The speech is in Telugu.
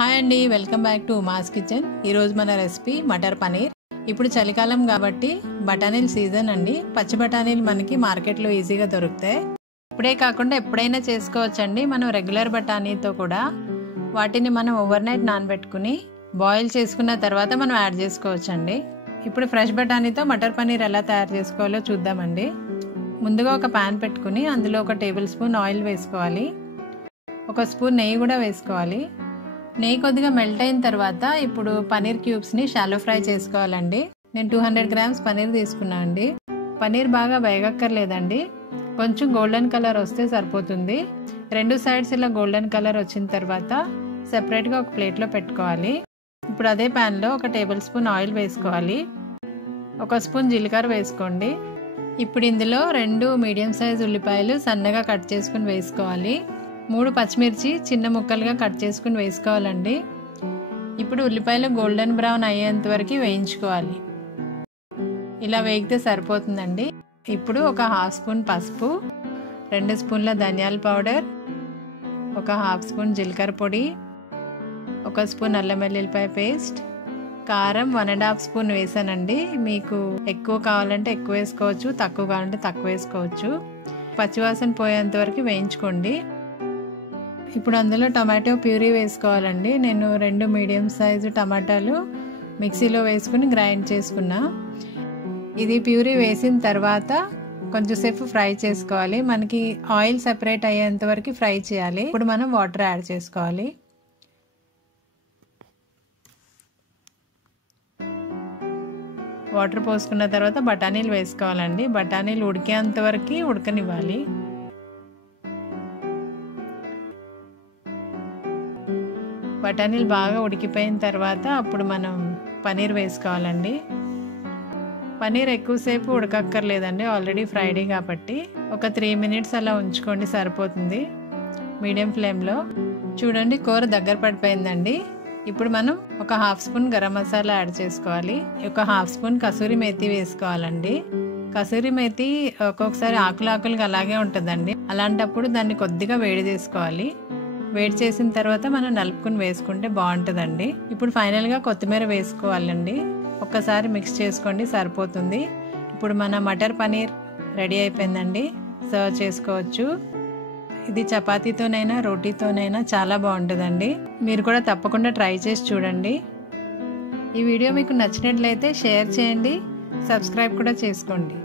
హాయ్ అండి, welcome back to Uma's kitchen. ఈరోజు మన రెసిపీ మటర్ పనీర్. ఇప్పుడు చలికాలం కాబట్టి బఠానీల సీజన్ అండి. పచ్చి బఠానీలు మనకి మార్కెట్లో ఈజీగా దొరుకుతాయి. ఇప్పుడే కాకుండా ఎప్పుడైనా చేసుకోవచ్చండి. మనం రెగ్యులర్ బఠానీతో కూడా వాటిని మనం ఓవర్ నైట్ నానబెట్టుకుని బాయిల్ చేసుకున్న తర్వాత మనం యాడ్ చేసుకోవచ్చండి. ఇప్పుడు ఫ్రెష్ బఠానీతో మటర్ పనీర్ ఎలా తయారు చేసుకోవాలో చూద్దామండి. ముందుగా ఒక ప్యాన్ పెట్టుకుని అందులో ఒక టేబుల్ స్పూన్ ఆయిల్ వేసుకోవాలి. ఒక స్పూన్ నెయ్యి కూడా వేసుకోవాలి. నెయ్యి కొద్దిగా మెల్ట్ అయిన తర్వాత ఇప్పుడు పనీర్ క్యూబ్స్ని షాలో ఫ్రై చేసుకోవాలండి. నేను 200 గ్రామ్స్ పనీర్ తీసుకున్నాను అండి. పనీర్ బాగా వేగక్కర్లేదండి, కొంచెం గోల్డెన్ కలర్ వస్తే సరిపోతుంది. రెండు సైడ్స్ ఇలా గోల్డెన్ కలర్ వచ్చిన తర్వాత సెపరేట్గా ఒక ప్లేట్లో పెట్టుకోవాలి. ఇప్పుడు అదే ప్యాన్లో ఒక టేబుల్ స్పూన్ ఆయిల్ వేసుకోవాలి. ఒక స్పూన్ జీలకర్ర వేసుకోండి. ఇప్పుడు ఇందులో 2 మీడియం సైజ్ ఉల్లిపాయలు సన్నగా కట్ చేసుకుని వేసుకోవాలి. 3 పచ్చిమిర్చి చిన్న ముక్కలుగా కట్ చేసుకుని వేసుకోవాలండి. ఇప్పుడు ఉల్లిపాయలు గోల్డెన్ బ్రౌన్ అయ్యేంత వరకు వేయించుకోవాలి. ఇలా వేగితే సరిపోతుందండి. ఇప్పుడు ఒక హాఫ్ స్పూన్ పసుపు, 2 స్పూన్ల ధనియాల పౌడర్, ఒక హాఫ్ స్పూన్ జీలకర్ర పొడి, 1 స్పూన్ అల్లం వెల్లుల్లిపాయ పేస్ట్, కారం 1.5 స్పూన్ వేసానండి. మీకు ఎక్కువ కావాలంటే ఎక్కువ వేసుకోవచ్చు, తక్కువ కావాలంటే తక్కువ వేసుకోవచ్చు. పచ్చివాసన పోయేంత వరకు వేయించుకోండి. ఇప్పుడు అందులో టమాటో ప్యూరీ వేసుకోవాలండి. నేను 2 మీడియం సైజు టమాటాలు మిక్సీలో వేసుకుని గ్రైండ్ చేసుకున్నా. ఇది ప్యూరీ వేసిన తర్వాత కొంచెంసేపు ఫ్రై చేసుకోవాలి. మనకి ఆయిల్ సెపరేట్ అయ్యేంత వరకు ఫ్రై చేయాలి. ఇప్పుడు మనం వాటర్ యాడ్ చేసుకోవాలి. వాటర్ పోసుకున్న తర్వాత బఠానీలు వేసుకోవాలండి. బఠానీలు ఉడికేంత వరకు ఉడకనివ్వాలి. బఠానీలు బాగా ఉడికిపోయిన తర్వాత అప్పుడు మనం పనీర్ వేసుకోవాలండి. పనీర్ ఎక్కువసేపు ఉడకక్కర్లేదండి, ఆల్రెడీ ఫ్రైడే కాబట్టి ఒక 3 మినిట్స్ అలా ఉంచుకోండి, సరిపోతుంది మీడియం ఫ్లేమ్లో. చూడండి, కూర దగ్గర పడిపోయిందండి. ఇప్పుడు మనం ఒక half spoon garam masala add చేసుకోవాలి. ఒక హాఫ్ స్పూన్ కసూరి మేతి వేసుకోవాలండి. కసూరి మేతి ఒక్కొక్కసారి ఆకులుగా అలాగే ఉంటుందండి. అలాంటప్పుడు దాన్ని కొద్దిగా వేడి చేసుకోవాలి. వేడి చేసిన తర్వాత మనం నలుపుకుని వేసుకుంటే బాగుంటుందండి. ఇప్పుడు ఫైనల్గా కొత్తిమీర వేసుకోవాలండి. ఒక్కసారి మిక్స్ చేసుకోండి, సరిపోతుంది. ఇప్పుడు మన మటర్ పనీర్ రెడీ అయిపోయిందండి. సర్వ్ చేసుకోవచ్చు. ఇది చపాతీతోనైనా రోటీతోనైనా చాలా బాగుంటుందండి. మీరు కూడా తప్పకుండా ట్రై చేసి చూడండి. ఈ వీడియో మీకు నచ్చినట్లయితే షేర్ చేయండి, సబ్స్క్రైబ్ కూడా చేసుకోండి.